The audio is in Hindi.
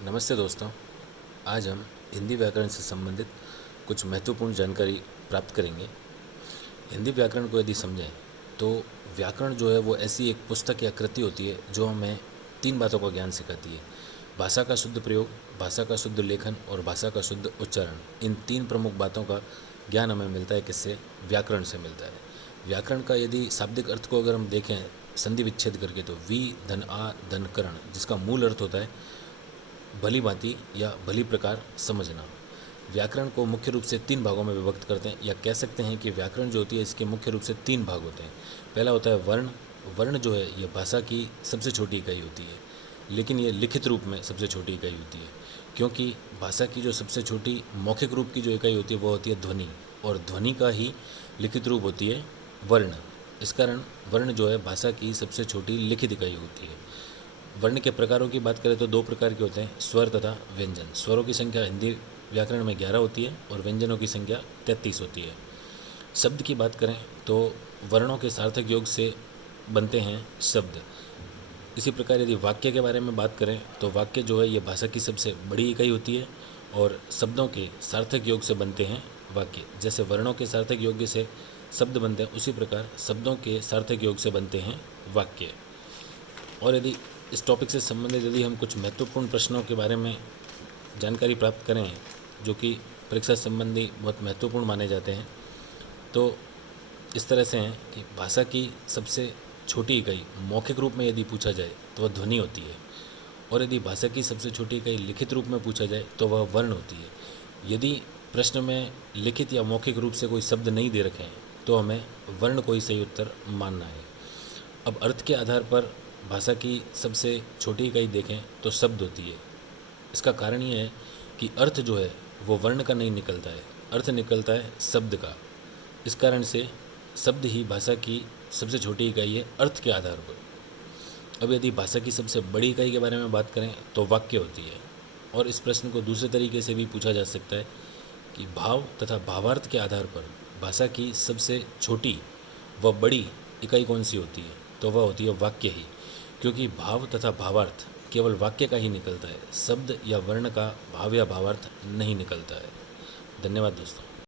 नमस्ते दोस्तों। आज हम हिंदी व्याकरण से संबंधित कुछ महत्वपूर्ण जानकारी प्राप्त करेंगे। हिंदी व्याकरण को यदि समझें तो व्याकरण जो है वो ऐसी एक पुस्तक या कृति होती है जो हमें तीन बातों का ज्ञान सिखाती है। भाषा का शुद्ध प्रयोग, भाषा का शुद्ध लेखन और भाषा का शुद्ध उच्चारण। इन तीन प्रमुख बातों का ज्ञान हमें मिलता है किससे? व्याकरण से मिलता है। व्याकरण का यदि शाब्दिक अर्थ को अगर हम देखें संधि विच्छेद करके तो वी धन आ धन करण, जिसका मूल अर्थ होता है भली भांति या भली प्रकार समझना। व्याकरण को मुख्य रूप से तीन भागों में विभक्त करते हैं, या कह सकते हैं कि व्याकरण जो होती है इसके मुख्य रूप से तीन भाग होते हैं। पहला होता है वर्ण। वर्ण जो है ये भाषा की सबसे छोटी इकाई होती है, लेकिन ये लिखित रूप में सबसे छोटी इकाई होती है, क्योंकि भाषा की जो सबसे छोटी मौखिक रूप की जो इकाई होती है वो होती है ध्वनि, और ध्वनि का ही लिखित रूप होती है वर्ण। इस कारण वर्ण जो है भाषा की सबसे छोटी लिखित इकाई होती है। वर्ण के प्रकारों की बात करें तो दो प्रकार के होते हैं, स्वर तथा व्यंजन। स्वरों की संख्या हिंदी व्याकरण में 11 होती है और व्यंजनों की संख्या 33 होती है। शब्द की बात करें तो वर्णों के सार्थक योग से बनते हैं शब्द। इसी प्रकार यदि वाक्य के बारे में बात करें तो वाक्य जो है ये भाषा की सबसे बड़ी इकाई होती है और शब्दों के सार्थक योग से बनते हैं वाक्य। जैसे वर्णों के सार्थक योग से शब्द बनते हैं, उसी प्रकार शब्दों के सार्थक योग से बनते हैं वाक्य। और यदि इस टॉपिक से संबंधित यदि हम कुछ महत्वपूर्ण प्रश्नों के बारे में जानकारी प्राप्त करें जो कि परीक्षा संबंधी बहुत महत्वपूर्ण माने जाते हैं, तो इस तरह से हैं कि भाषा की सबसे छोटी इकाई मौखिक रूप में यदि पूछा जाए तो वह ध्वनि होती है, और यदि भाषा की सबसे छोटी इकाई लिखित रूप में पूछा जाए तो वह वर्ण होती है। यदि प्रश्न में लिखित या मौखिक रूप से कोई शब्द नहीं दे रखे हैं तो हमें वर्ण को ही सही उत्तर मानना है। अब अर्थ के आधार पर भाषा की सबसे छोटी इकाई देखें तो शब्द होती है। इसका कारण ये है कि अर्थ जो है वो वर्ण का नहीं निकलता है, अर्थ निकलता है शब्द का। इस कारण से शब्द ही भाषा की सबसे छोटी इकाई है अर्थ के आधार पर। अब यदि भाषा की सबसे बड़ी इकाई के बारे में बात करें तो वाक्य होती है। और इस प्रश्न को दूसरे तरीके से भी पूछा जा सकता है कि भाव तथा भावार्थ के आधार पर भाषा की सबसे छोटी व बड़ी इकाई कौन सी होती है, तो वह होती है वाक्य ही, क्योंकि भाव तथा भावार्थ केवल वाक्य का ही निकलता है, शब्द या वर्ण का भाव या भावार्थ नहीं निकलता है। धन्यवाद दोस्तों।